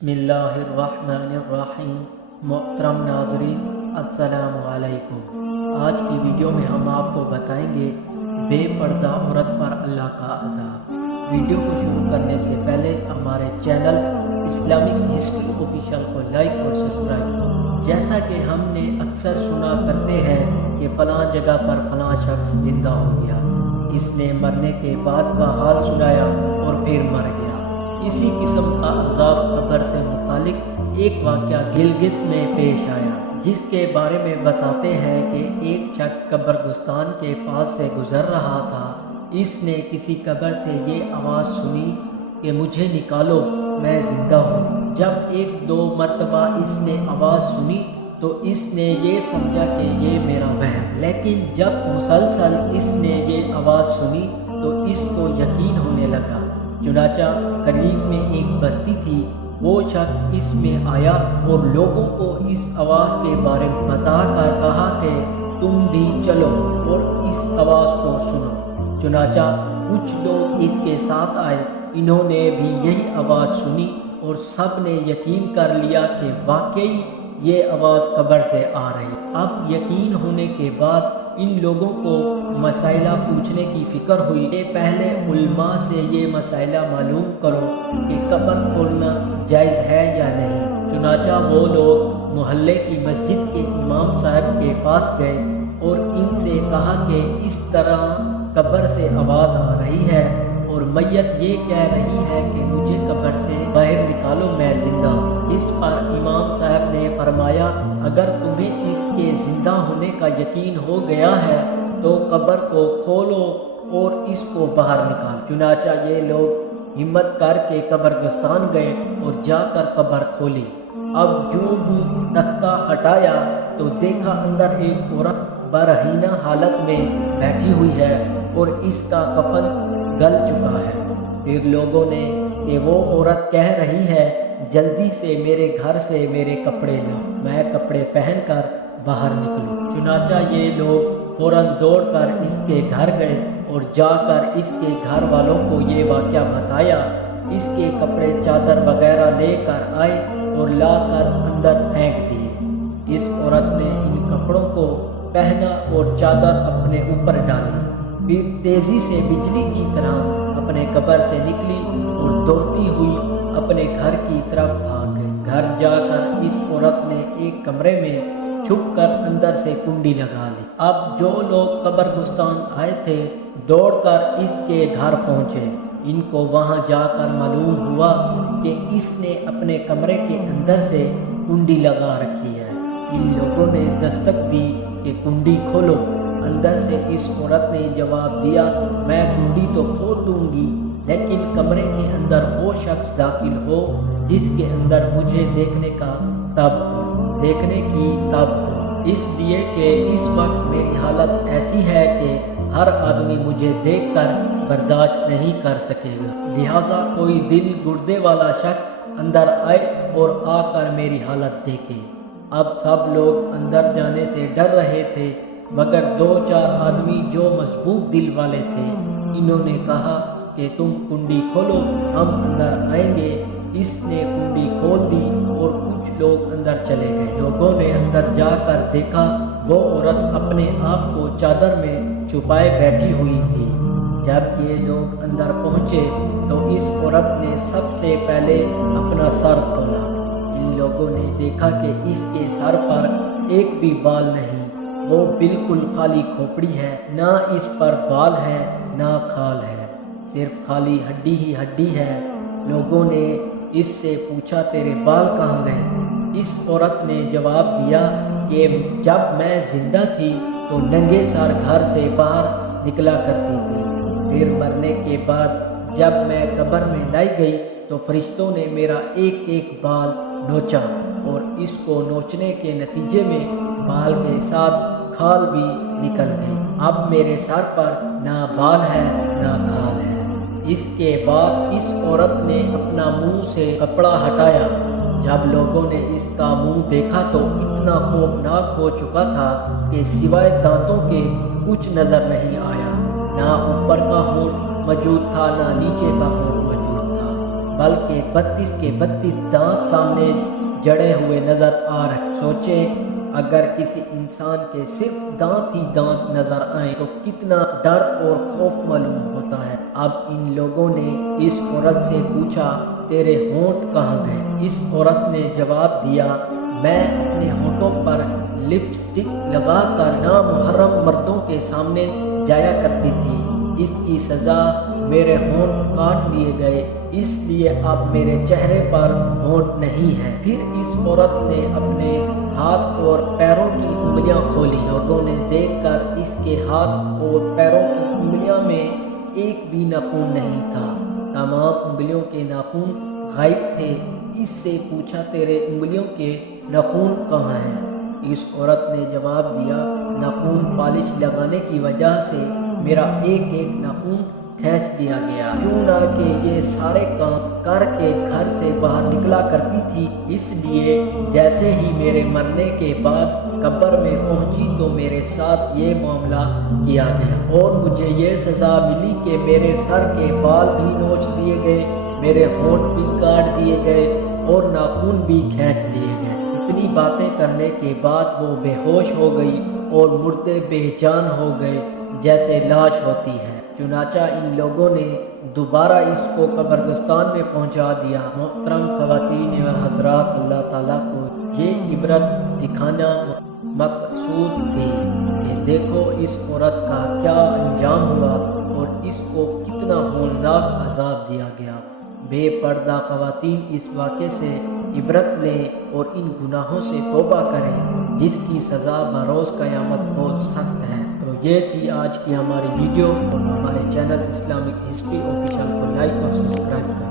बिस्मिल्लाहिर्रहमानिर्रहीम। मोहतरम नाज़रीन अस्सलाम वालेकुम। आज की वीडियो में हम आपको बताएंगे बेपर्दा औरत पर अल्लाह का अज़ाब। वीडियो को शुरू करने से पहले हमारे चैनल इस्लामिक हिस्ट्री ऑफिशियल को लाइक और सब्सक्राइब। जैसा कि हमने अक्सर सुना करते हैं कि फ़लाँ जगह पर फ़लाँ शख्स ज़िंदा हो गया, इसने मरने के बाद का हाल सुनाया और फिर मर गया। इसी किस्म का अज़ाब कब्र से मुतालिक एक वाक़या गिलगित में पेश आया, जिसके बारे में बताते हैं कि एक शख्स कब्रगुस्तान के पास से गुज़र रहा था। इसने किसी कब्र से ये आवाज़ सुनी कि मुझे निकालो, मैं ज़िंदा हूँ। जब एक दो मरतबा इसने आवाज़ सुनी तो इसने ये समझा कि ये मेरा वहम, लेकिन जब मुसलसल इसने ये आवाज़ सुनी तो इसको यकीन होने लगा। चुनाचा करीब में एक बस्ती थी, वो शख्स इसमें आया और लोगों को इस आवाज़ के बारे में बता कर कहा कि तुम भी चलो और इस आवाज़ को सुनो। चुनाचा कुछ लोग इसके साथ आए, इन्होंने भी यही आवाज़ सुनी और सब ने यकीन कर लिया कि वाकई ये आवाज़ कब्र से आ रही। अब यकीन होने के बाद इन लोगों को मसाइला पूछने की फ़िक्र हुई कि पहले उल्मा से ये मसाइला मालूम करो कि कब्र खोलना जायज़ है या नहीं। चुनाचा वो लोग मोहल्ले की मस्जिद के इमाम साहब के पास गए और इनसे कहा कि इस तरह कब्र से आवाज़ आ रही है और मैयत ये कह रही है कि मुझे कब्र से बाहर निकालो, मैं ज़िंदा। इस पर इमाम साहब ने फरमाया, अगर तुम्हें इसके ज़िंदा होने का यकीन हो गया है तो कब्र को खोलो और इसको बाहर निकालो। चुनाचा ये लोग हिम्मत करके कब्रगुस्तान गए और जाकर कब्र खोली। अब जो भी तख्ता हटाया तो देखा अंदर एक औरत बरहीना हालत में बैठी हुई है और इसका कफन गल चुका है। फिर लोगों ने कि वो औरत कह रही है, जल्दी से मेरे घर से मेरे कपड़े लो, मैं कपड़े पहनकर बाहर निकलूं। चुनाचा ये लोग फ़ौरन दौड़कर इसके घर गए और जाकर इसके घर वालों को ये वाक़या बताया। इसके कपड़े चादर वगैरह लेकर आए और लाकर अंदर फेंक दिए। इस औरत ने इन कपड़ों को पहना और चादर अपने ऊपर डाली, फिर तेज़ी से बिजली की तरह अपने कब्र से निकली और दौड़ती हुई अपने घर की तरफ भाग गई। घर जाकर इस औरत ने एक कमरे में छुपकर अंदर से कुंडी लगा ली। अब जो लोग कब्रगुस्तान आए थे दौड़कर इसके घर पहुँचे। इनको वहाँ जाकर मालूम हुआ कि इसने अपने कमरे के अंदर से कुंडी लगा रखी है। इन लोगों ने दस्तक दी कि कुंडी खोलो। अंदर से इस औरत ने जवाब दिया, मैं कुंडी तो खोल दूंगी, लेकिन कमरे के अंदर वो शख्स दाखिल हो जिसके अंदर मुझे देखने की तब हो, इसलिए कि इस वक्त मेरी हालत ऐसी है कि हर आदमी मुझे देखकर बर्दाश्त नहीं कर सकेगा, लिहाजा कोई दिल गुर्दे वाला शख्स अंदर आए और आकर मेरी हालत देखे। अब सब लोग अंदर जाने से डर रहे थे, मगर दो चार आदमी जो मजबूत दिल वाले थे, इन्होंने कहा कि तुम कुंडी खोलो, हम अंदर आएंगे। इसने कुंडी खोल दी और कुछ लोग अंदर चले गए। लोगों ने अंदर जाकर देखा वो औरत अपने आप को चादर में छुपाए बैठी हुई थी। जब ये लोग अंदर पहुँचे तो इस औरत ने सबसे पहले अपना सर खोला। इन लोगों ने देखा कि इसके सर पर एक भी बाल नहीं, वो बिल्कुल खाली खोपड़ी है, ना इस पर बाल है ना खाल है, सिर्फ खाली हड्डी ही हड्डी है। लोगों ने इससे पूछा, तेरे बाल कहाँ गए? इस औरत ने जवाब दिया कि जब मैं ज़िंदा थी तो नंगे सर घर से बाहर निकला करती थी, फिर मरने के बाद जब मैं कब्र में लाई गई तो फरिश्तों ने मेरा एक एक बाल नोचा और इसको नोचने के नतीजे में बाल के साथ खाल भी निकल गई। अब मेरे सर पर ना बाल है ना खाल है। इसके बाद इस औरत ने अपना मुंह से कपड़ा हटाया। जब लोगों ने इसका मुंह देखा तो इतना खौफनाक हो चुका था कि सिवाय दांतों के कुछ नज़र नहीं आया। ना ऊपर का होंठ मौजूद था ना नीचे का होंठ मौजूद था। بلکہ 32 کے 32 دانت سامنے جڑے ہوئے نظر آ رہے۔ سوچے اگر کسی انسان کے صرف دانت ہی دانت نظر آئیں تو کتنا ڈر اور خوف معلوم ہوتا ہے۔ اب ان لوگوں نے اس عورت سے پوچھا تیرے ہونٹ کہاں گئے؟ اس عورت نے جواب دیا میں اپنے ہونٹوں پر لپسٹک لگا کر نامحرم مردوں کے سامنے جایا کرتی تھی، اس کی سزا میرے ہونٹ کاٹ لیے گئے، اس لیے اب میرے چہرے پر ہونٹ نہیں ہے۔ پھر اس عورت نے اپنے ہاتھ اور پیروں کی انگلیاں کھولی، لوگوں نے دیکھ کر اس کے ہاتھ اور پیروں کی انگلیاں میں ایک بھی ناخن نہیں تھا، تمام انگلیوں کے ناخن غائب تھے۔ اس سے پوچھا تیرے انگلیوں کے ناخن کہاں ہیں؟ اس عورت نے جواب دیا ناخن پالش لگانے کی وجہ سے میرا ایک ایک ناخن کھینچ دیا گیا، چونکہ یہ سارے کام کر کے گھر سے باہر نکلا کرتی تھی، اس لیے جیسے ہی میرے مرنے کے بعد قبر میں پہنچی تو میرے ساتھ یہ معاملہ کیا گیا اور مجھے یہ سزا ملی کہ میرے سر کے بال بھی نوچ دیے گئے، میرے ہونٹ بھی کاٹ دیے گئے اور ناخن بھی کھینچ لیے گئے۔ اتنی باتیں کرنے کے بعد وہ بے ہوش ہو گئی اور مردے بے جان ہو گئے جیسے لاش ہوتی ہے۔ چنانچہ ان لوگوں نے دوبارہ اس کو قبرستان میں پہنچا دیا۔ محترم خواتین و حضرات، اللہ تعالیٰ کو یہ عبرت دکھانا مقصود تھی کہ دیکھو اس عورت کا کیا انجام ہوا اور اس کو کتنا ہولناک عذاب دیا گیا۔ بے پردہ خواتین اس واقعے سے عبرت لیں اور ان گناہوں سے توبہ کریں جس کی سزا بروز قیامت بہت سخت ہے۔ تو یہ تھی آج کی ہماری ویڈیو، اور ہمارے چینل اسلامک ہسٹری آفیشیل کو لائک اور سبسکرائب کریں۔